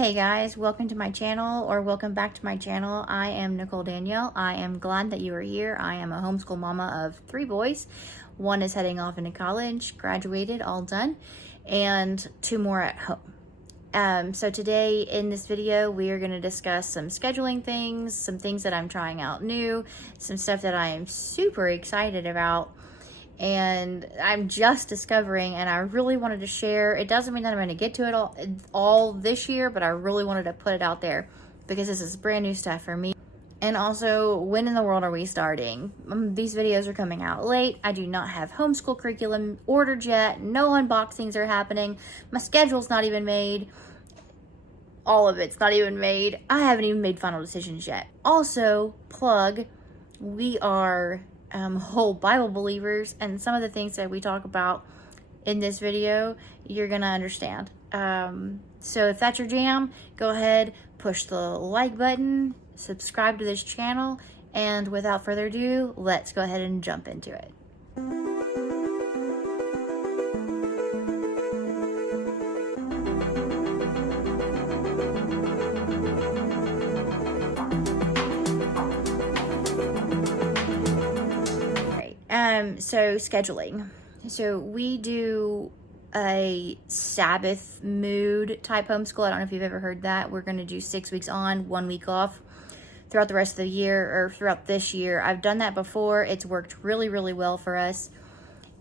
Hey guys, welcome to my channel, or welcome back to my channel. I am Nicole Danielle. I am glad that you are here. I am a homeschool mama of 3 boys. One is heading off into college, graduated, all done, and 2 more at home. So today in this video, we are going to discuss some scheduling things, some things that I'm trying out new, some stuff that I am super excited about, and I'm just discovering, and I really wanted to share. It doesn't mean that I'm going to get to it all this year, but I really wanted to put it out there because this is brand new stuff for me. And also, when in the world are we starting? These videos are coming out late. I do not have homeschool curriculum ordered yet. No unboxings are happening. My schedule's not even made. All of it's not even made. I haven't even made final decisions yet. Also, plug, we are whole Bible believers, and some of the things that we talk about in this video, you're gonna understand. So if that's your jam, go ahead, push the like button, subscribe to this channel, and without further ado, let's go ahead and jump into it. So scheduling. So we do a Sabbath mood type homeschool. I don't know if you've ever heard that. We're going to do 6 weeks on, 1 week off throughout the rest of the year, or throughout this year. I've done that before. It's worked really, really well for us.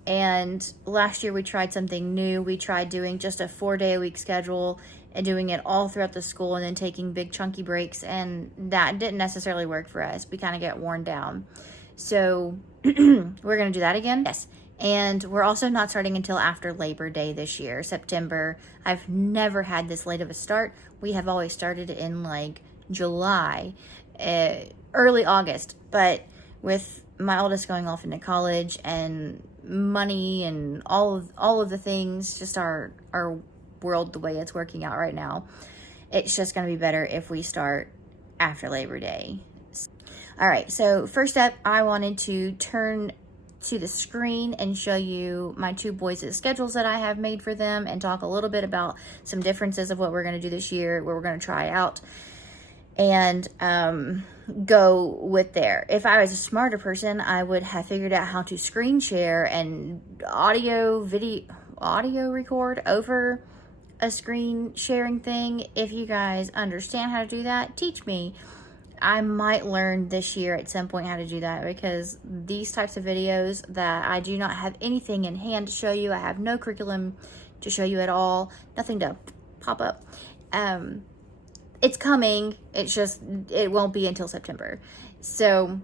And last year we tried something new. We tried doing just a 4-day-a-week schedule and doing it all throughout the school and then taking big chunky breaks. And that didn't necessarily work for us. We kind of get worn down. So we're going to do that again. Yes. And we're also not starting until after Labor Day this year, September. I've never had this late of a start. We have always started in like July, early August. But with my oldest going off into college and money and all of the things, just our world, the way it's working out right now, it's just going to be better if we start after Labor Day. All right, so first up, I wanted to turn to the screen and show you my 2 boys' schedules that I have made for them and talk a little bit about some differences of what we're going to do this year, what we're going to try out, and go with there. If I was a smarter person, I would have figured out how to screen share and audio record over a screen sharing thing. If you guys understand how to do that, teach me. I might learn this year at some point how to do that, because these types of videos that I do not have anything in hand to show you, I have no curriculum to show you at all, nothing to pop up. It's coming, it's just, it won't be until September. So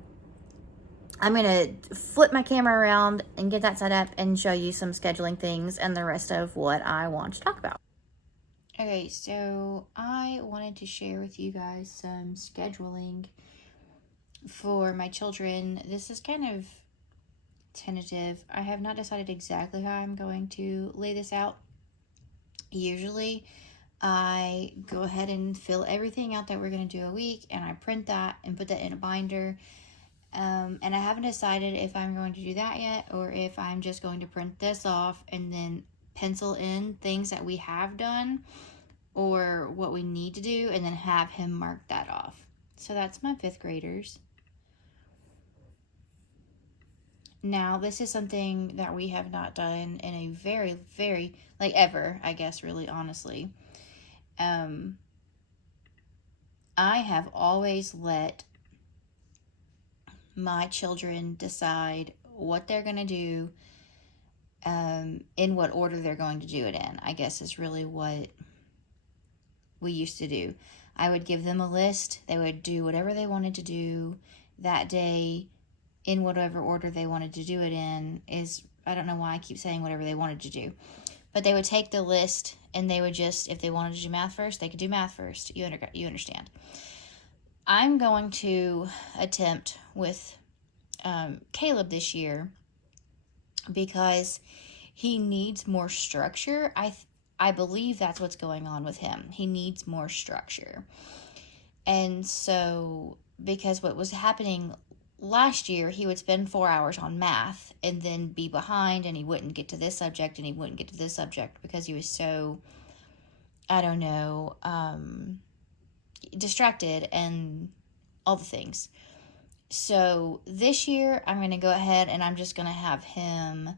I'm going to flip my camera around and get that set up and show you some scheduling things and the rest of what I want to talk about. Okay, so I wanted to share with you guys some scheduling for my children. This is kind of tentative. I have not decided exactly how I'm going to lay this out. Usually, I go ahead and fill everything out that we're going to do a week, and I print that and put that in a binder. And I haven't decided if I'm going to do that yet, or if I'm just going to print this off and then pencil in things that we have done or what we need to do, and then have him mark that off. So that's my 5th graders. Now, this is something that we have not done in a very, very, like ever, I guess, really, honestly. I have always let my children decide what they're going to do, in what order they're going to do it in, I guess is really what we used to do. I would give them a list. They would do whatever they wanted to do that day in whatever order they wanted to do it in. I don't know why I keep saying whatever they wanted to do. But they would take the list and they would just, if they wanted to do math first, they could do math first. You understand. I'm going to attempt with Caleb this year, because he needs more structure. I believe that's what's going on with him. He needs more structure. And so, because what was happening last year, he would spend 4 hours on math and then be behind, and he wouldn't get to this subject and he wouldn't get to this subject because he was so I don't know, distracted and all the things. So this year I'm going to go ahead and I'm just going to have him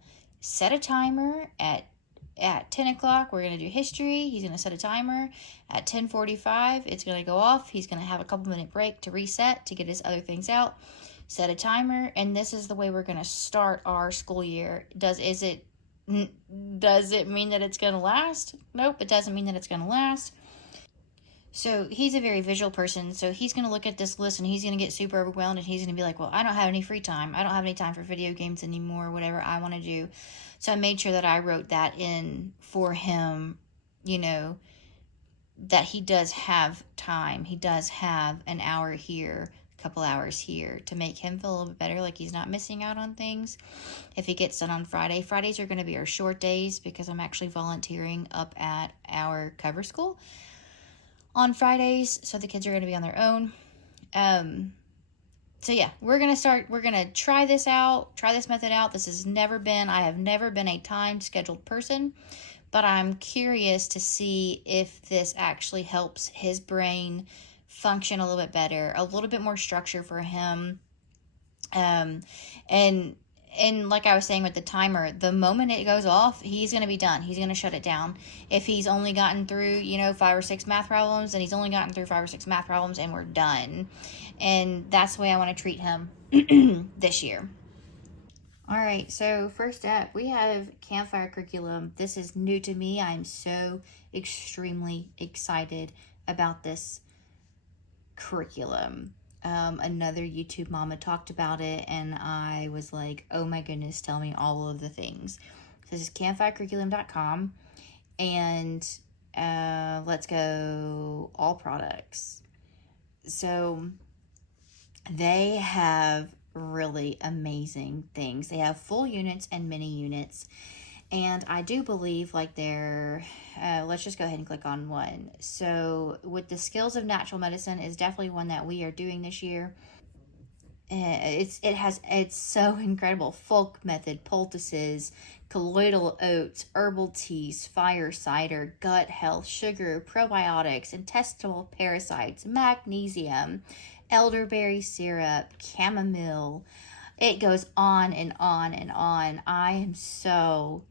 set a timer at 10 o'clock. We're going to do history. He's going to set a timer at 10:45. It's going to go off. He's going to have a couple minute break to reset, to get his other things out. Set a timer, and this is the way we're going to start our school year. Does it mean that it's going to last? Nope, it doesn't mean that it's going to last. So he's a very visual person. So he's going to look at this list and he's going to get super overwhelmed, and he's going to be like, well, I don't have any free time. I don't have any time for video games anymore, whatever I want to do. So I made sure that I wrote that in for him, you know, that he does have time. He does have an hour here, a couple hours here, to make him feel a little bit better, like he's not missing out on things. If he gets done on Friday, Fridays are going to be our short days because I'm actually volunteering up at our cover school on Fridays, so the kids are going to be on their own. So yeah, we're going to try this method out. I have never been a time scheduled person, but I'm curious to see if this actually helps his brain function a little bit better, a little bit more structure for him. And like I was saying with the timer, the moment it goes off, he's going to be done. He's going to shut it down. If he's only gotten through, 5 or 6 math problems, then he's only gotten through 5 or 6 math problems and we're done. And that's the way I want to treat him this year. All right, so first up, we have Campfire Curriculum. This is new to me. I'm so extremely excited about this curriculum. Another YouTube mama talked about it, and I was like, oh my goodness, tell me all of the things. So this is campfirecurriculum.com, and let's go all products. So they have really amazing things. They have full units and mini units. And I do believe like they're, let's just go ahead and click on one. So with the skills of natural medicine is definitely one that we are doing this year. It's so incredible. Folk method, poultices, colloidal oats, herbal teas, fire cider, gut health, sugar, probiotics, intestinal parasites, magnesium, elderberry syrup, chamomile. It goes on and on and on. I am so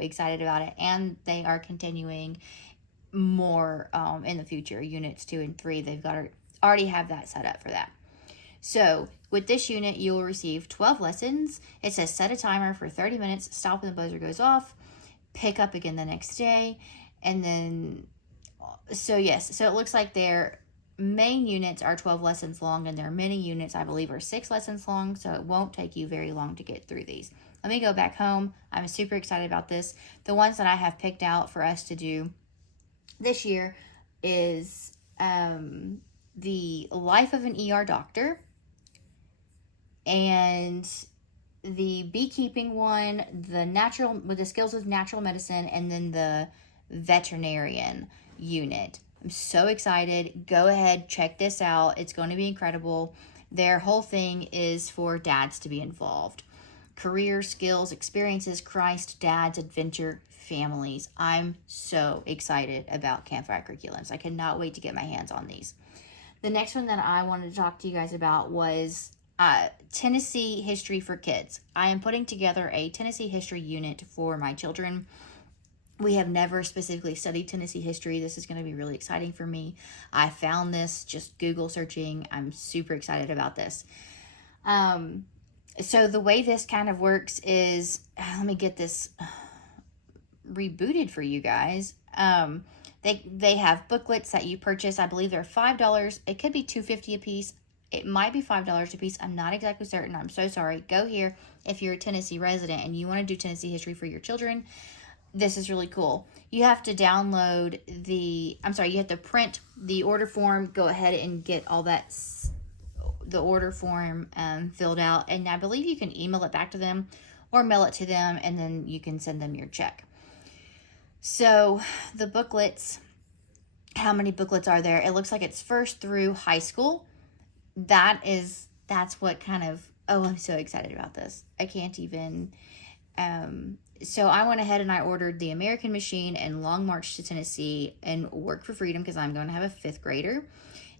excited about it, and they are continuing more in the future. Units 2 and 3, they've got to already have that set up for that. So with this unit, you will receive 12 lessons. It says set a timer for 30 minutes, stop when the buzzer goes off, pick up again the next day, and then so it looks like their main units are 12 lessons long, and their mini units, I believe, are 6 lessons long, so it won't take you very long to get through these. Let me go back home. I'm super excited about this. The ones that I have picked out for us to do this year is the Life of an ER Doctor, and the beekeeping one, with the skills of natural medicine, and then the veterinarian unit. I'm so excited. Go ahead, check this out. It's going to be incredible. Their whole thing is for dads to be involved. Career, skills, experiences, Christ, dads, adventure, families. I'm so excited about Campfire Curriculums. I cannot wait to get my hands on these. The next one that I wanted to talk to you guys about was Tennessee History for Kids. I am putting together a Tennessee history unit for my children. We have never specifically studied Tennessee history. This is going to be really exciting for me. I found this just Google searching. I'm super excited about this. So the way this kind of works is, let me get this rebooted for you guys. They have booklets that you purchase. I believe they're $5. It could be $2.50 a piece. It might be $5 a piece. I'm not exactly certain. I'm so sorry. Go here if you're a Tennessee resident and you want to do Tennessee history for your children. This is really cool. You have to download you have to print the order form. Go ahead and get all that, the order form filled out. And I believe you can email it back to them or mail it to them, and then you can send them your check. So the booklets, how many booklets are there? It looks like it's first through high school. That's what kind of, I'm so excited about this. I can't even, so I went ahead and I ordered The American Machine and Long March to Tennessee and Work for Freedom because I'm going to have a 5th grader.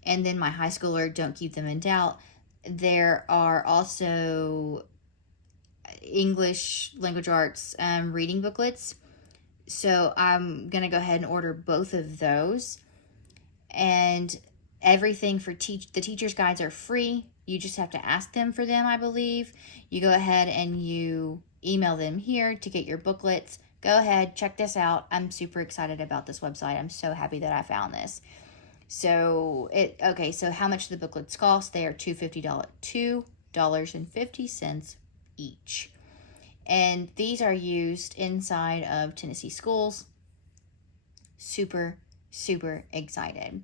And then my high schooler, Don't Keep Them in Doubt. There are also English language arts reading booklets. So I'm going to go ahead and order both of those. And everything for the teacher's guides are free. You just have to ask them for them, I believe. You go ahead and you email them here to get your booklets. Go ahead, check this out. I'm super excited about this website. I'm so happy that I found this. So so how much do the booklets cost? They are $2.50 each. And these are used inside of Tennessee schools. Super, super excited.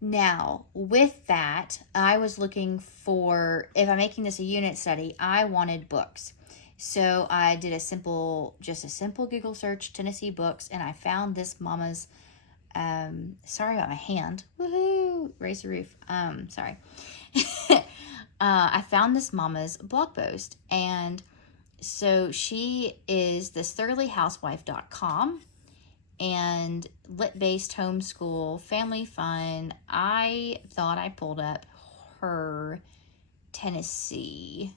Now, with that, I was looking for, if I'm making this a unit study, I wanted books. So I did a simple Google search, Tennessee books, and I found this mama's, sorry about my hand. Woohoo! Raise the roof. Sorry. I found this mama's blog post, and so she is this thoroughlyhousewife.com and lit-based homeschool, family fun. I thought I pulled up her Tennessee.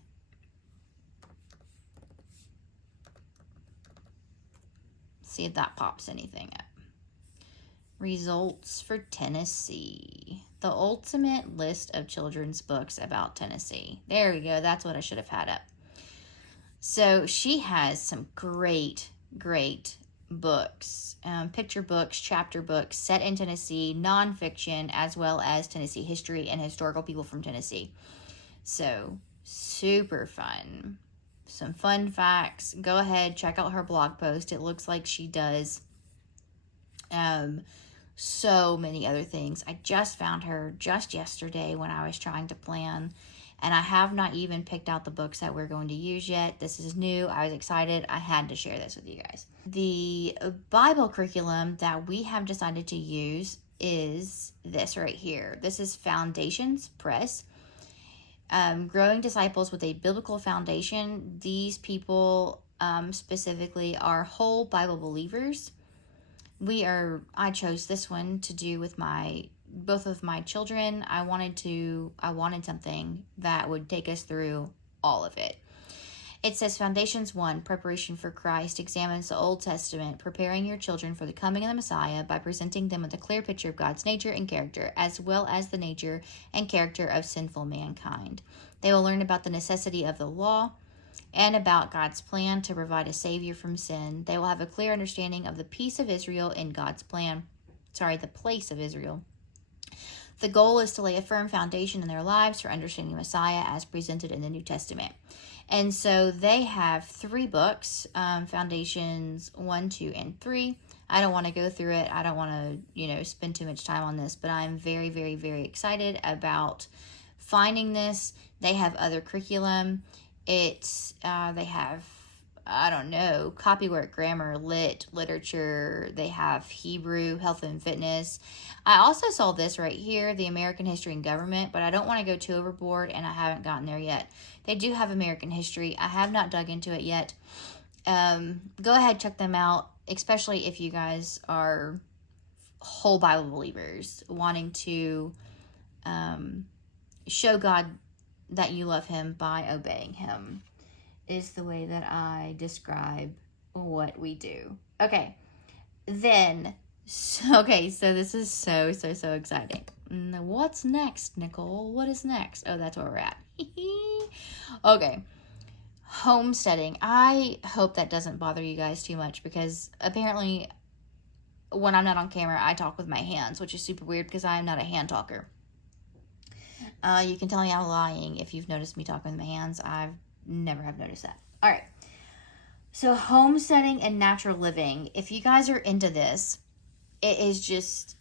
See if that pops anything up. Results for Tennessee. The ultimate list of children's books about Tennessee. There we go. That's what I should have had up. So she has some great books, picture books, chapter books set in Tennessee, nonfiction, as well as Tennessee history and historical people from Tennessee. So super fun. Some fun facts. Go ahead, check out her blog post. It looks like she does so many other things. I just found her just yesterday when I was trying to plan, and I have not even picked out the books that we're going to use yet. This is new. I was excited. I had to share this with you guys. The Bible curriculum that we have decided to use is this right here. This is Foundations Press. Growing disciples with a biblical foundation. These people specifically are whole Bible believers. I chose this one to do with both of my children. I wanted something that would take us through all of it. It says Foundations 1, Preparation for Christ, examines the Old Testament, preparing your children for the coming of the Messiah by presenting them with a clear picture of God's nature and character, as well as the nature and character of sinful mankind. They will learn about the necessity of the law and about God's plan to provide a savior from sin. They will have a clear understanding of the peace of Israel in God's plan. The place of Israel. The goal is to lay a firm foundation in their lives for understanding Messiah as presented in the New Testament. And so they have 3 books, Foundations 1, 2, and 3. I don't want to go through it. I don't want to, spend too much time on this, but I'm very, very, very excited about finding this. They have other curriculum. They have, copywork, grammar, literature. They have Hebrew, health and fitness. I also saw this right here, the American history and government, but I don't want to go too overboard, and I haven't gotten there yet. They do have American history. I have not dug into it yet. Go ahead, check them out, especially if you guys are whole Bible believers wanting to show God that you love him by obeying him, is the way that I describe what we do. So this is so exciting. What's next, Nicole? What is next? Oh, that's where we're at. Okay. Homesteading. I hope that doesn't bother you guys too much, because apparently when I'm not on camera, I talk with my hands, which is super weird because I am not a hand talker. You can tell me I'm lying if you've noticed me talking with my hands. I've never have noticed that. All right. So homesteading and natural living. If you guys are into this, it is just,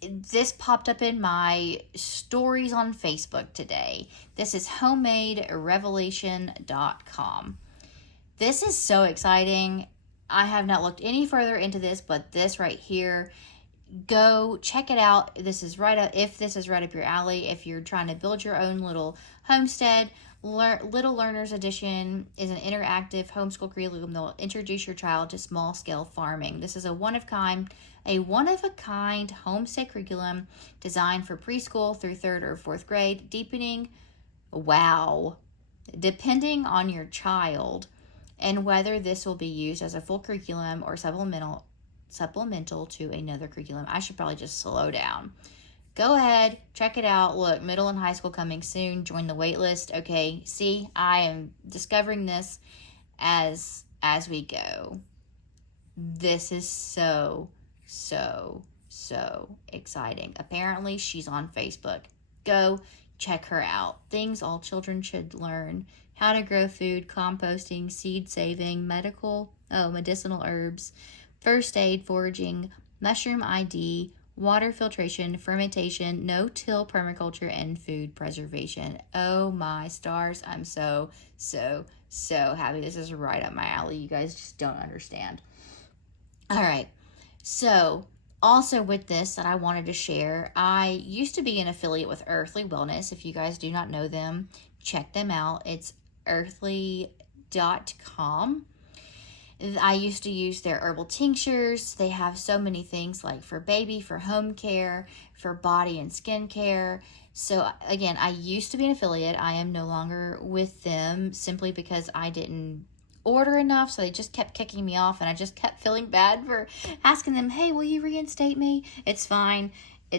this popped up in my stories on Facebook today. This is homemaderevelation.com. This is so exciting. I have not looked any further into this, but this right here go check it out. This is right up, if this is right up your alley, if you're trying to build your own little homestead. Little Learners Edition is an interactive homeschool curriculum that will introduce your child to small scale farming. This is a one of a kind homestead curriculum designed for preschool through 3rd or 4th grade, depending on your child and whether this will be used as a full curriculum or supplemental to another curriculum. I should probably just slow down. Go ahead, check it out. Look, middle and high school coming soon. Join the wait list. Okay, see, I am discovering this as we go. This is so exciting. Apparently, she's on Facebook. Go check her out. Things all children should learn. How to grow food, composting, seed saving, medicinal herbs, first aid, foraging, mushroom ID, water filtration, fermentation, no-till permaculture, and food preservation. Oh my stars. I'm so happy. This is right up my alley. You guys just don't understand. All right. So also with this that I wanted to share, I used to be an affiliate with Earthly Wellness. If you guys do not know them, check them out. It's earthly.com. I used to use their herbal tinctures. They have so many things like for baby, for home care, for body and skin care. So again, I used to be an affiliate. I am no longer with them simply because I didn't order enough. So they just kept kicking me off and I just kept feeling bad for asking them, hey, will you reinstate me? It's fine. I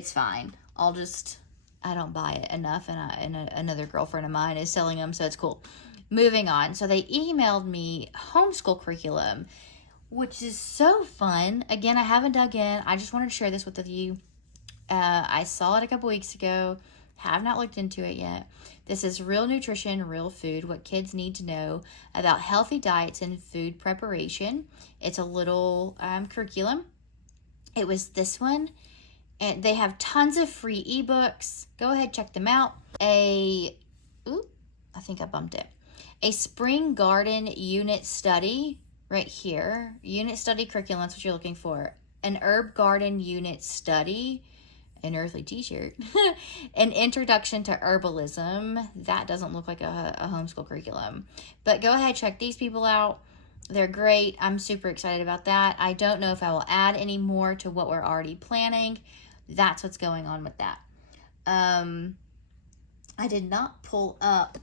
don't buy it enough. And another girlfriend of mine is selling them. So it's cool. Moving on. So they emailed me Homeschool Curriculum, which is so fun. Again, I haven't dug in. I just wanted to share this with you. I saw it a couple weeks ago. Have not looked into it yet. This is real nutrition, real food, what kids need to know about healthy diets and food preparation. It's a little curriculum. It was this one. And they have tons of free ebooks. Go ahead, check them out. I think I bumped it. A spring garden unit study right here. Unit study curriculum, that's what you're looking for. An herb garden unit study. An earthly t-shirt. An introduction to herbalism. That doesn't look like a homeschool curriculum. But go ahead, check these people out. They're great. I'm super excited about that. I don't know if I will add any more to what we're already planning. That's what's going on with that. I did not pull up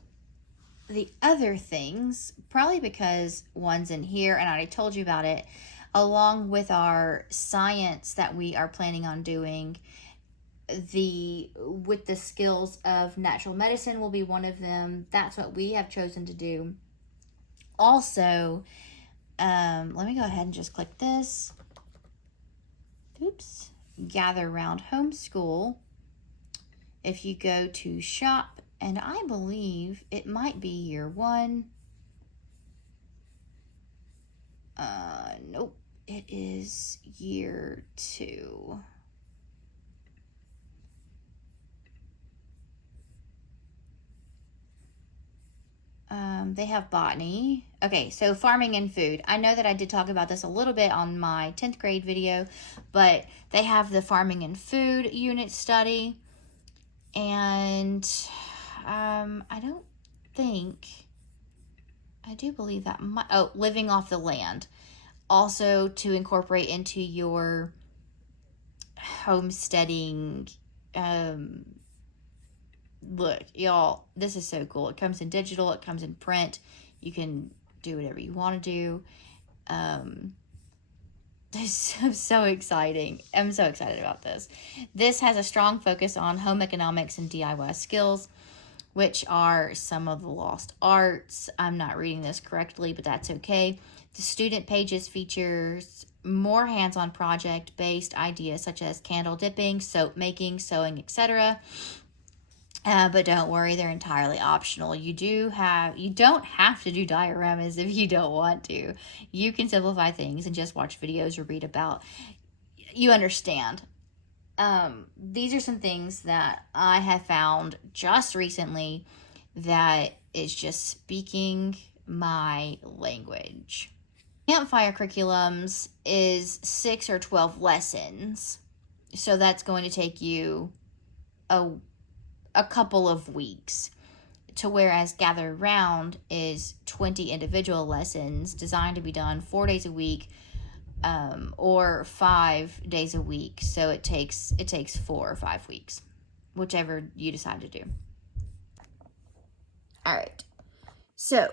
the other things, probably because one's in here and I already told you about it, along with our science that we are planning on doing. With the skills of natural medicine will be one of them. That's what we have chosen to do. Also, let me go ahead and just click this. Oops. Gather Round Homeschool. If you go to shop, and I believe it might be year 1. Nope, it is year 2. They have botany. Okay, so farming and food. I know that I did talk about this a little bit on my 10th grade video, but they have the farming and food unit study. And I do believe that living off the land. Also to incorporate into your homesteading. Look, y'all, this is so cool. It comes in digital, it comes in print. You can do whatever you want to do. This is so exciting. I'm so excited about this. This has a strong focus on home economics and DIY skills, which are some of the lost arts. I'm not reading this correctly, but that's okay. The student pages features more hands-on project-based ideas such as candle dipping, soap making, sewing, etc. But don't worry, they're entirely optional. You don't have to do dioramas if you don't want to. You can simplify things and just watch videos or read about. You understand. These are some things that I have found just recently that is just speaking my language. Campfire Curriculums is 6 or 12 lessons. So that's going to take you a couple of weeks. To whereas Gather Round is 20 individual lessons designed to be done 4 days a week, or 5 days a week. So it takes 4 or 5 weeks, whichever you decide to do. All right. So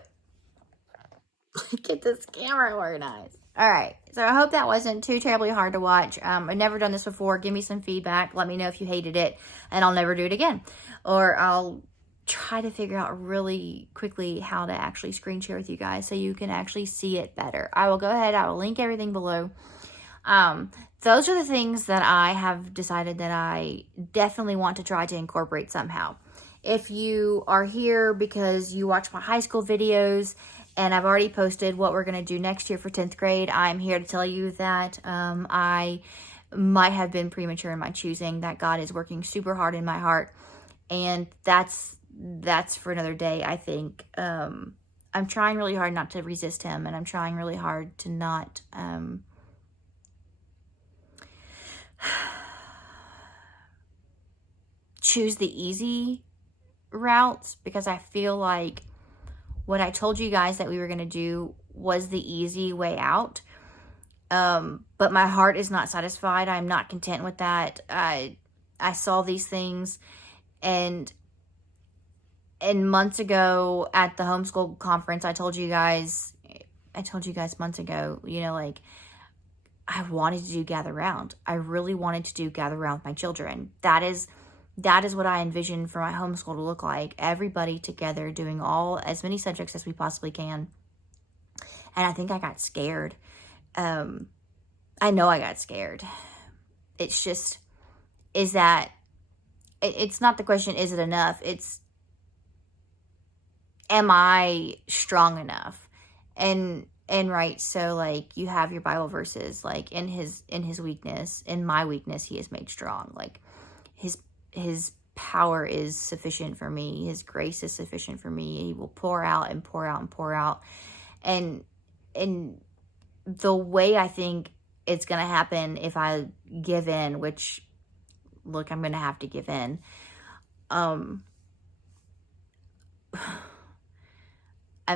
get this camera organized. All right. So I hope that wasn't too terribly hard to watch. I've never done this before. Give me some feedback. Let me know if you hated it, and I'll never do it again. Or I'll try to figure out really quickly how to actually screen share with you guys so you can actually see it better. I will go ahead. I will link everything below. Those are the things that I have decided that I definitely want to try to incorporate somehow. If you are here because you watch my high school videos and I've already posted what we're going to do next year for 10th grade, I'm here to tell you that I might have been premature in my choosing, that God is working super hard in my heart. And that's for another day, I think. I'm trying really hard not to resist him, and I'm trying really hard to not choose the easy routes, because I feel like what I told you guys that we were going to do was the easy way out. But my heart is not satisfied. I'm not content with that. I saw these things, and months ago at the homeschool conference, I told you guys months ago, like, I wanted to do Gather Round. I really wanted to do Gather Round with my children. That is what I envisioned for my homeschool to look like. Everybody together doing as many subjects as we possibly can. And I think I got scared. I know I got scared. It's just, it's not the question, is it enough? It's, am I strong enough? And right, so like, you have your Bible verses, like, in his weakness, in my weakness, he is made strong. Like, his power is sufficient for me. His grace is sufficient for me. He will pour out and pour out and pour out. And the way I think it's going to happen if I give in, which, look, I'm going to have to give in. I'm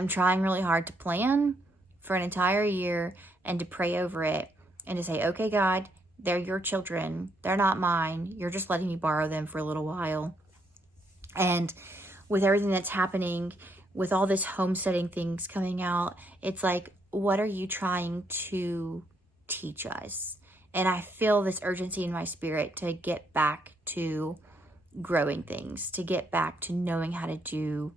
trying really hard to plan for an entire year and to pray over it and to say, okay, God, they're your children. They're not mine. You're just letting me borrow them for a little while. And with everything that's happening, with all this homesteading things coming out, it's like, what are you trying to teach us? And I feel this urgency in my spirit to get back to growing things, to get back to knowing how to do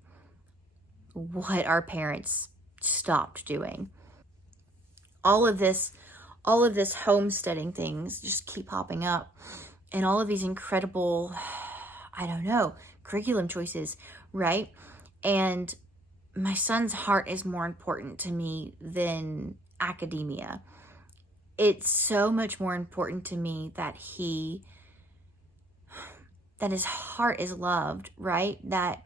what our parents stopped doing. All of this homesteading things just keep popping up, and all of these incredible, curriculum choices, right? And my son's heart is more important to me than academia. It's so much more important to me that his heart is loved, right? That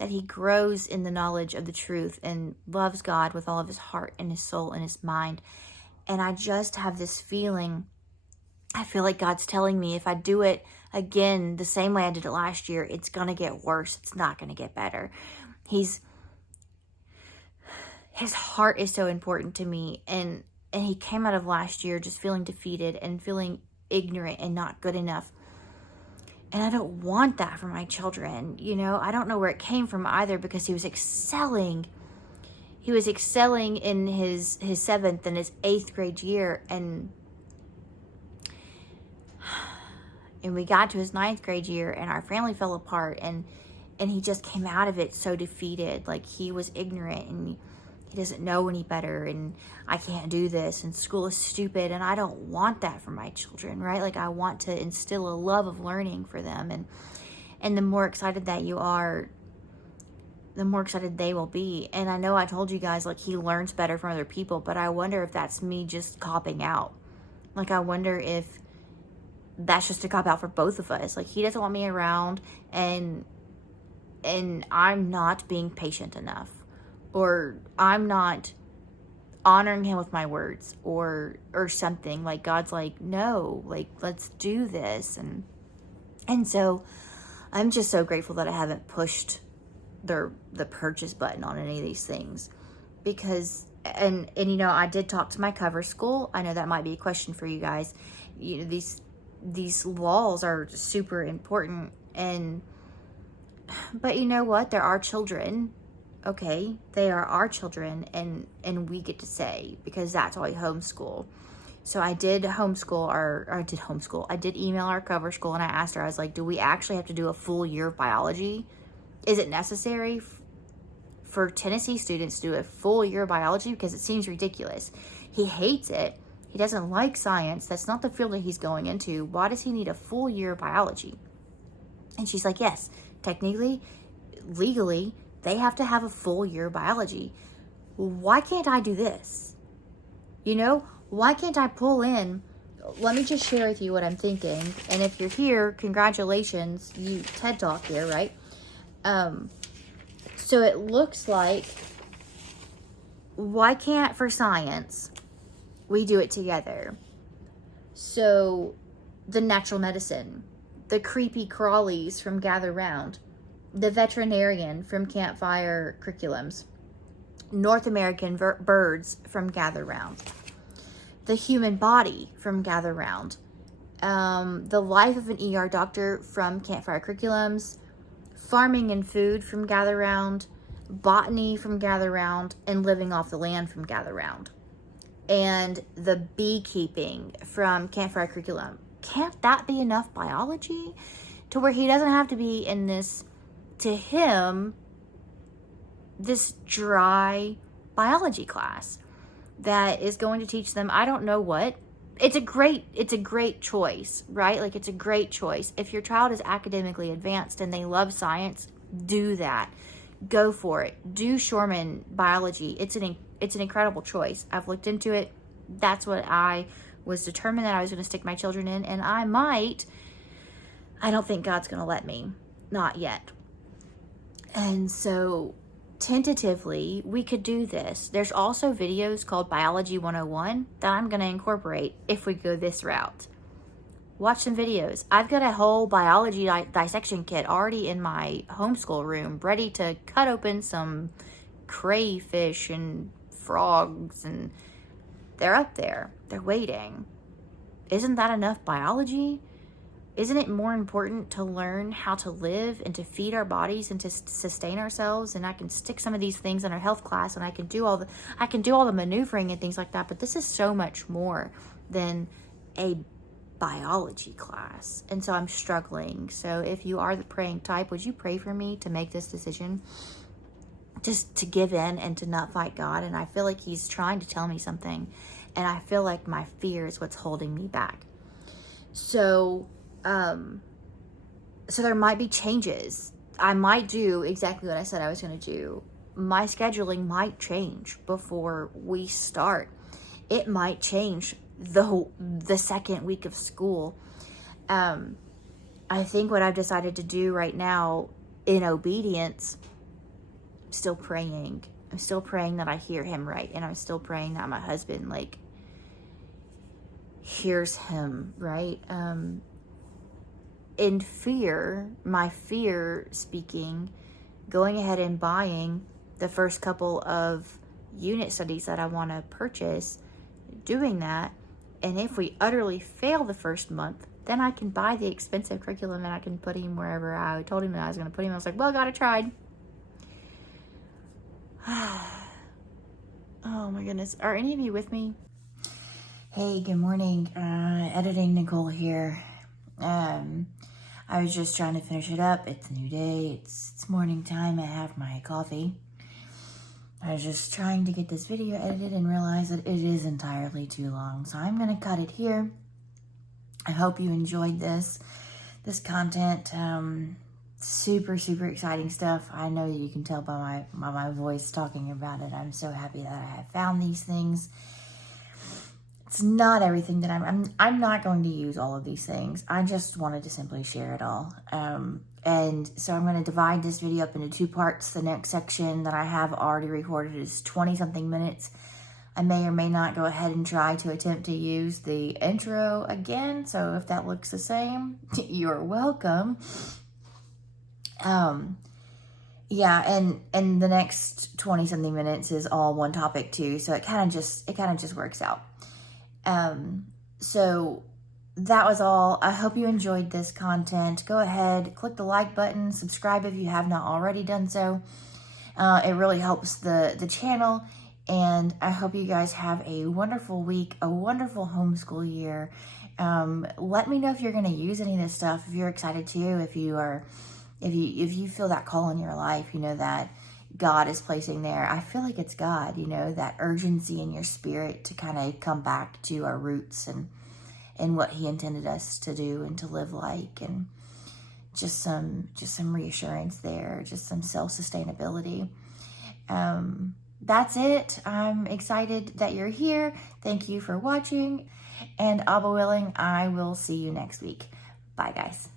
he grows in the knowledge of the truth and loves God with all of his heart and his soul and his mind. And I just have this feeling, I feel like God's telling me if I do it again the same way I did it last year, it's going to get worse. It's not going to get better. His heart is so important to me. And he came out of last year just feeling defeated and feeling ignorant and not good enough. And I don't want that for my children. I don't know where it came from either, because he was excelling. He was excelling in his 7th and his 8th grade year. And we got to his 9th grade year and our family fell apart. And he just came out of it so defeated. Like, he was ignorant and he doesn't know any better, and I can't do this, and school is stupid, and I don't want that for my children, right? Like, I want to instill a love of learning for them, and the more excited that you are, the more excited they will be. And I know I told you guys, like, he learns better from other people, but I wonder if that's me just copping out. Like, I wonder if that's just a cop out for both of us. Like, he doesn't want me around, and I'm not being patient enough. Or I'm not honoring him with my words or something. Like God's like, no, like, let's do this. And so I'm just so grateful that I haven't pushed the purchase button on any of these things, because and you know, I did talk to my cover school. I know that might be a question for you guys. You know, these laws are super important, but you know what? There are children. Okay, they are our children, and we get to say, because that's why we homeschool. So I did homeschool, I did email our cover school, and I asked her, I was like, do we actually have to do a full year of biology? Is it necessary for Tennessee students to do a full year of biology? Because it seems ridiculous. He hates it. He doesn't like science. That's not the field that he's going into. Why does he need a full year of biology? And she's like, yes, technically, legally, they have to have a full year of biology. Why can't I do this? You know, why can't I pull in? Let me just share with you what I'm thinking. And if you're here, congratulations, you TED Talk here, right? So it looks like, why can't, for science, we do it together? So the natural medicine, the creepy crawlies from Gather Round, the veterinarian from Campfire Curriculums, North American birds from Gather Round, the human body from Gather Round, the life of an ER doctor from Campfire Curriculums, farming and food from Gather Round, botany from Gather Round, and living off the land from Gather Round, and the beekeeping from Campfire Curriculum. Can't that be enough biology to where he doesn't have to be in this, to him, this dry biology class that is going to teach them, I don't know what. It's a great choice, right? Like, it's a great choice. If your child is academically advanced and they love science, do that. Go for it. Do Shorman biology. It's an incredible choice. I've looked into it. That's what I was determined that I was going to stick my children in, and I don't think God's going to let me. Not yet. And so tentatively, we could do this. There's also videos called Biology 101 that I'm going to incorporate if we go this route. Watch some videos. I've got a whole biology dissection kit already in my homeschool room, ready to cut open some crayfish and frogs, and they're up there. They're waiting. Isn't that enough biology? Isn't it more important to learn how to live and to feed our bodies and to sustain ourselves? And I can stick some of these things in our health class, and I can do all the maneuvering and things like that. But this is so much more than a biology class. And so I'm struggling. So if you are the praying type, would you pray for me to make this decision? Just to give in and to not fight God. And I feel like he's trying to tell me something. And I feel like my fear is what's holding me back. So there might be changes. I might do exactly what I said I was going to do. My scheduling might change before we start. It might change the second week of school. I think what I've decided to do right now, in obedience, I'm still praying. I'm still praying that I hear him right. And I'm still praying that my husband, like, hears him right. In fear, my fear speaking, going ahead and buying the first couple of unit studies that I want to purchase, doing that. And if we utterly fail the first month, then I can buy the expensive curriculum and I can put him wherever I told him that I was going to put him. I was like, well, God, I tried. Oh my goodness. Are any of you with me? Hey, good morning. Editing Nicole here. I was just trying to finish it up. It's a new day. It's morning time. I have my coffee. I was just trying to get this video edited and realized that it is entirely too long. So I'm going to cut it here. I hope you enjoyed this content. Super, super exciting stuff. I know that you can tell by my voice talking about it. I'm so happy that I have found these things. It's not everything that I'm not going to use all of these things. I just wanted to simply share it all. And so I'm going to divide this video up into two parts. The next section that I have already recorded is 20 something minutes. I may or may not go ahead and try to attempt to use the intro again. So if that looks the same, you're welcome. Yeah, and the next 20 something minutes is all one topic too. So it kind of just works out. So that was all. I hope you enjoyed this content. Go ahead, click the like button, subscribe if you have not already done so. It really helps the channel, and I hope you guys have a wonderful week, a wonderful homeschool year. Let me know if you're going to use any of this stuff, if you're excited too, if you feel that call in your life, that God is placing there. I feel like it's God, that urgency in your spirit to kind of come back to our roots and what he intended us to do and to live like, and just some reassurance there, just some self-sustainability. That's it. I'm excited that you're here. Thank you for watching, and Abba willing, I will see you next week. Bye, guys.